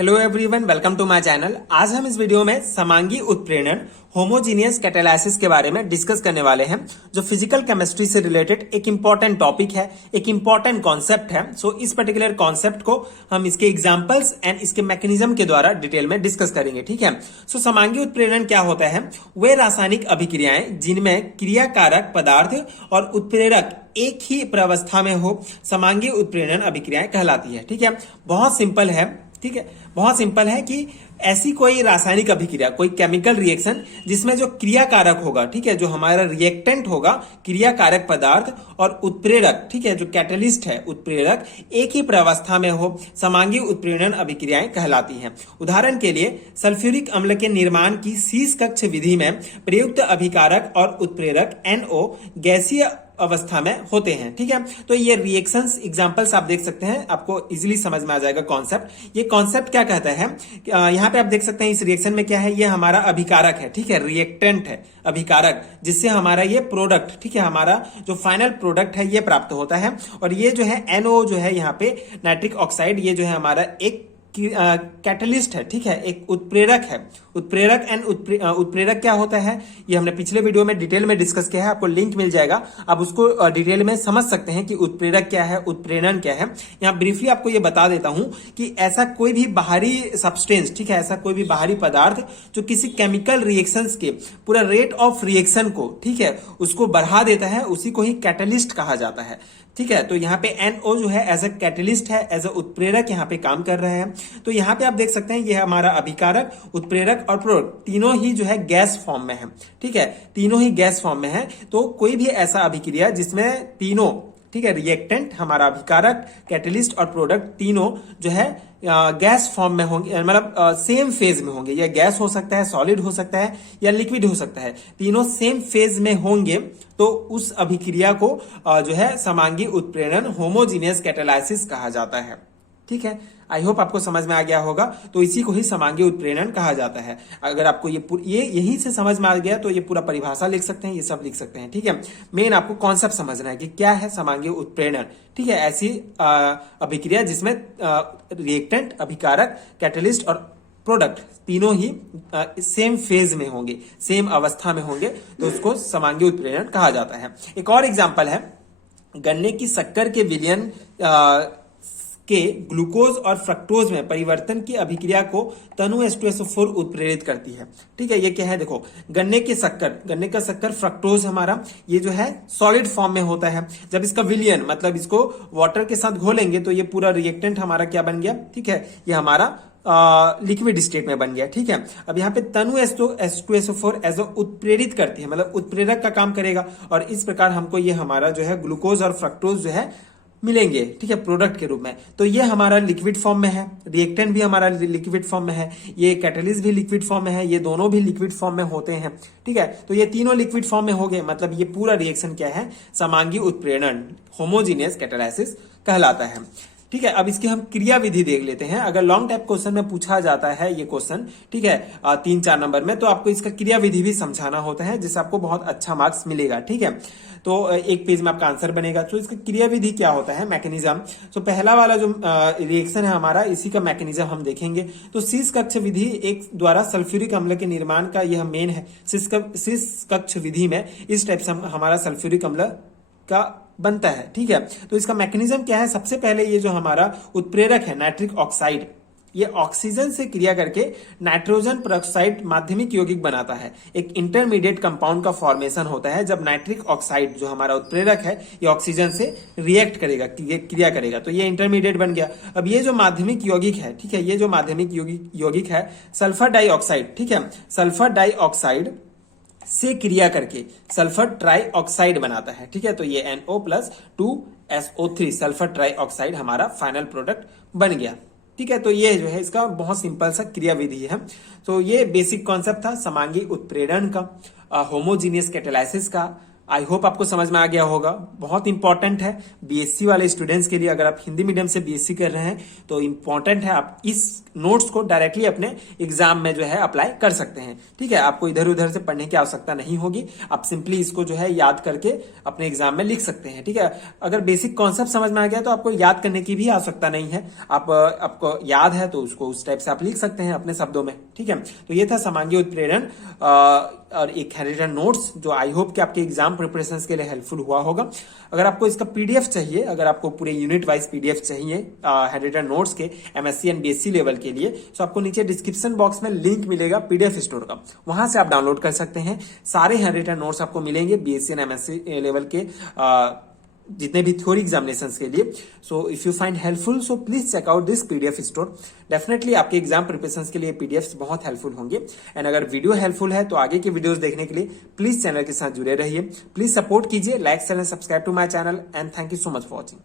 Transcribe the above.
Hello everyone, welcome to my channel. आज हम इस वीडियो में समांगी उत्प्रेरण होमोजीनियस कैटालाइसिस के बारे में डिस्कस करने वाले हैं, जो फिजिकल केमिस्ट्री से रिलेटेड एक इंपॉर्टेंट टॉपिक है, एक इंपॉर्टेंट कॉन्सेप्ट है। सो इस पर्टिकुलर कॉन्सेप्ट को हम इसके एग्जांपल्स एंड इसके मैकेनिज्म के द्वारा डिटेल में डिस्कस करेंगे। ठीक है। सो समांगी उत्प्रेरण क्या होता है? वे रासायनिक अभिक्रियाएं जिनमें क्रियाकारक पदार्थ और उत्प्रेरक एक ही प्रावस्था में हो, समांगी उत्प्रेरण अभिक्रियाएं कहलाती है। ठीक है। बहुत सिंपल है। ठीक है, बहुत सिंपल है कि ऐसी कोई रासायनिक अभिक्रिया, कोई केमिकल रिएक्शन जिसमें जो क्रियाकारक होगा, ठीक है, जो हमारा रिएक्टेंट होगा, क्रियाकारक पदार्थ और उत्प्रेरक, ठीक है, जो कैटलिस्ट है, उत्प्रेरक एक ही प्रावस्था में हो, समांगी उत्प्रेरण अभिक्रियाएं कहलाती हैं। उदाहरण के लिए सल्फ्यूरिक अम्ल के निर्माण की शीश कक्ष विधि में प्रयुक्त अभिकारक और उत्प्रेरक NO गैसीय अवस्था में होते हैं। ठीक है। तो ये रिएक्शंस एग्जांपल्स आप देख सकते हैं, आपको इजीली समझ में आ जाएगा कॉन्सेप्ट। ये कॉन्सेप्ट क्या कहता है? यहाँ पे आप देख सकते हैं इस रिएक्शन में क्या है, ये हमारा अभिकारक है। ठीक है, रिएक्टेंट है, अभिकारक, जिससे हमारा ये प्रोडक्ट, ठीक है, हमारा जो फाइनल प्रोडक्ट है ये प्राप्त होता है। और ये जो है NO जो है यहाँ पे नाइट्रिक ऑक्साइड, ये जो है हमारा एक कैटलिस्ट है। ठीक है, एक उत्प्रेरक है। उत्प्रेरक एंड उत्प्रेरक क्या होता है ये हमने पिछले वीडियो में डिटेल में डिस्कस किया है, आपको लिंक मिल जाएगा, आप उसको डिटेल में समझ सकते हैं कि उत्प्रेरक क्या है, उत्प्रेरण क्या है। यहाँ ब्रीफली आपको ये बता देता हूं कि ऐसा कोई भी बाहरी सब्सटेंस, ठीक है, ऐसा कोई भी बाहरी पदार्थ जो किसी केमिकल रिएक्शंस के पूरा रेट ऑफ रिएक्शन को, ठीक है, उसको बढ़ा देता है, उसी को ही कैटलिस्ट कहा जाता है। ठीक है। तो यहाँ पे NO जो है एज अ कैटलिस्ट है, एज अ उत्प्रेरक यहाँ पे काम कर रहे हैं। तो यहाँ पे आप देख सकते हैं ये हमारा अभिकारक, उत्प्रेरक और प्रोडक्ट तीनों ही जो है गैस फॉर्म में है। ठीक है, तीनों ही गैस फॉर्म में है। तो कोई भी ऐसा अभिक्रिया जिसमें तीनों, ठीक है, रिएक्टेंट, हमारा अभिकारक, कैटलिस्ट और प्रोडक्ट तीनों जो है गैस फॉर्म में होंगे, मतलब सेम फेज में होंगे। या गैस हो सकता है, सॉलिड हो सकता है या लिक्विड हो सकता है, तीनों सेम फेज में होंगे तो उस अभिक्रिया को जो है समांगी उत्प्रेरण होमोजीनियस कैटालाइसिस कहा जाता है। ठीक है, आई होप आपको समझ में आ गया होगा। तो इसी को ही समांगी उत्प्रेरण कहा जाता है। अगर आपको ये यही से समझ में आ गया तो ये पूरा परिभाषा लिख सकते हैं, ये सब लिख सकते हैं। ठीक है, मेन आपको कॉन्सेप्ट समझना है कि क्या है समांगी उत्प्रेरण। ठीक है, ऐसी अभिक्रिया जिसमें रिएक्टेंट, अभिकारक, कैटलिस्ट और प्रोडक्ट तीनों ही सेम फेज में होंगे, सेम अवस्था में होंगे, तो उसको समांगी उत्प्रेरण कहा जाता है। एक और एग्जाम्पल है, गन्ने की शक्कर के विलयन के ग्लूकोज और फ्रक्टोज में परिवर्तन की अभिक्रिया को तनु H2SO4 उत्प्रेरित करती है। ठीक है, ये क्या है? देखो, गन्ने का शक्कर फ्रक्टोज हमारा ये जो है सॉलिड फॉर्म में होता है। जब इसका विलयन, मतलब इसको वाटर के साथ घोलेंगे तो ये पूरा रिएक्टेंट हमारा क्या बन गया? ठीक है, ये हमारा लिक्विड स्टेट में बन गया। ठीक है, अब यहाँ पे तनु H2SO4 एज उत्प्रेरित करती है, मतलब उत्प्रेरक का काम करेगा, और इस प्रकार हमको ये हमारा जो है ग्लूकोज और फ्रक्टोज जो है मिलेंगे। ठीक है, प्रोडक्ट के रूप में। तो ये हमारा लिक्विड फॉर्म में है, रिएक्टेंट भी हमारा लिक्विड फॉर्म में है, ये कैटलिस्ट भी लिक्विड फॉर्म में है, ये दोनों भी लिक्विड फॉर्म में होते हैं। ठीक है, तो ये तीनों लिक्विड फॉर्म में हो गए, मतलब ये पूरा रिएक्शन क्या है? समांगी उत्प्रेरण, होमोजीनियस कैटालाइसिस कहलाता है। ठीक है, अब इसकी हम क्रिया विधि देख लेते हैं। अगर लॉन्ग टाइप क्वेश्चन में पूछा जाता है ये क्वेश्चन, ठीक है, 3-4 नंबर में, तो आपको इसका क्रिया विधि भी समझाना होता है, जिससे आपको बहुत अच्छा मार्क्स मिलेगा। ठीक है, तो एक पेज में आपका आंसर बनेगा। तो इसका क्रिया विधि क्या होता है, मैकेनिज्म। तो पहला वाला जो रिएक्शन है हमारा, इसी का मैकेनिज्म हम देखेंगे। तो शीश कक्ष विधि एक द्वारा सल्फ्यूरिक अम्ल के निर्माण का यह मेन है। शीश कक्ष विधि में इस टाइप से हमारा सल्फ्यूरिक अम्ल का बनता है। ठीक है, तो इसका मैकेनिज्म क्या है? सबसे पहले ये जो हमारा उत्प्रेरक है नाइट्रिक ऑक्साइड, ये ऑक्सीजन से क्रिया करके नाइट्रोजन पेरोक्साइड माध्यमिक यौगिक बनाता है। एक इंटरमीडिएट कंपाउंड का फॉर्मेशन होता है जब नाइट्रिक ऑक्साइड जो हमारा उत्प्रेरक है ये ऑक्सीजन से रिएक्ट करेगा, क्रिया करेगा, तो ये इंटरमीडिएट बन गया। अब ये जो माध्यमिक यौगिक है, ठीक है, ये जो माध्यमिक यौगिक है सल्फर डाइऑक्साइड, ठीक है, सल्फर डाइऑक्साइड से क्रिया करके सल्फर ट्राइऑक्साइड बनाता है। ठीक है, तो ये NO+2SO3 सल्फर ट्राइऑक्साइड हमारा फाइनल प्रोडक्ट बन गया। ठीक है, तो ये जो है इसका बहुत सिंपल सा क्रिया विधि है। तो ये बेसिक कॉन्सेप्ट था समांगी उत्प्रेरण का, होमोजीनियस कैटालाइसिस का, आई होप आपको समझ में आ गया होगा। बहुत इंपॉर्टेंट है बीएससी वाले स्टूडेंट्स के लिए। अगर आप हिंदी मीडियम से बीएससी कर रहे हैं तो इंपॉर्टेंट है आप इस नोट्स को डायरेक्टली अपने एग्जाम में जो है अप्लाई कर सकते हैं। ठीक है, आपको इधर उधर से पढ़ने की आवश्यकता नहीं होगी। आप सिंपली इसको जो है याद करके अपने एग्जाम में लिख सकते हैं। ठीक है, अगर बेसिक कॉन्सेप्ट समझ में आ गया तो आपको याद करने की भी आवश्यकता नहीं है। आपको याद है तो उसको उस टाइप से आप लिख सकते हैं अपने शब्दों में। ठीक है, तो ये था समांगी उत्प्रेरण और एक हैंडरिटन नोट्स जो आई होप कि आपके एग्जाम प्रिपरेशन के लिए हेल्पफुल हुआ होगा। अगर आपको इसका पीडीएफ चाहिए, अगर आपको पूरे यूनिट वाइज पीडीएफ चाहिए हैंडरिटन नोट्स के एमएससी एंड बीएससी लेवल के लिए, तो आपको नीचे डिस्क्रिप्शन बॉक्स में लिंक मिलेगा पीडीएफ स्टोर का, वहां से आप डाउनलोड कर सकते हैं। सारे हैंडरिटन नोट्स आपको मिलेंगे बीएससी एंड एमएससी लेवल के जितने भी थ्योरी एग्जामिनेशंस के लिए। So if you find helpful so please check out this PDF store. Definitely आपके एग्जाम प्रिपरेशंस के लिए पीडीएफ्स बहुत हेल्पफुल होंगे। एंड अगर वीडियो हेल्पफुल है तो आगे की वीडियोस देखने के लिए प्लीज चैनल के साथ जुड़े रहिए। प्लीज सपोर्ट कीजिए, like share and subscribe to my channel and thank you so much for watching.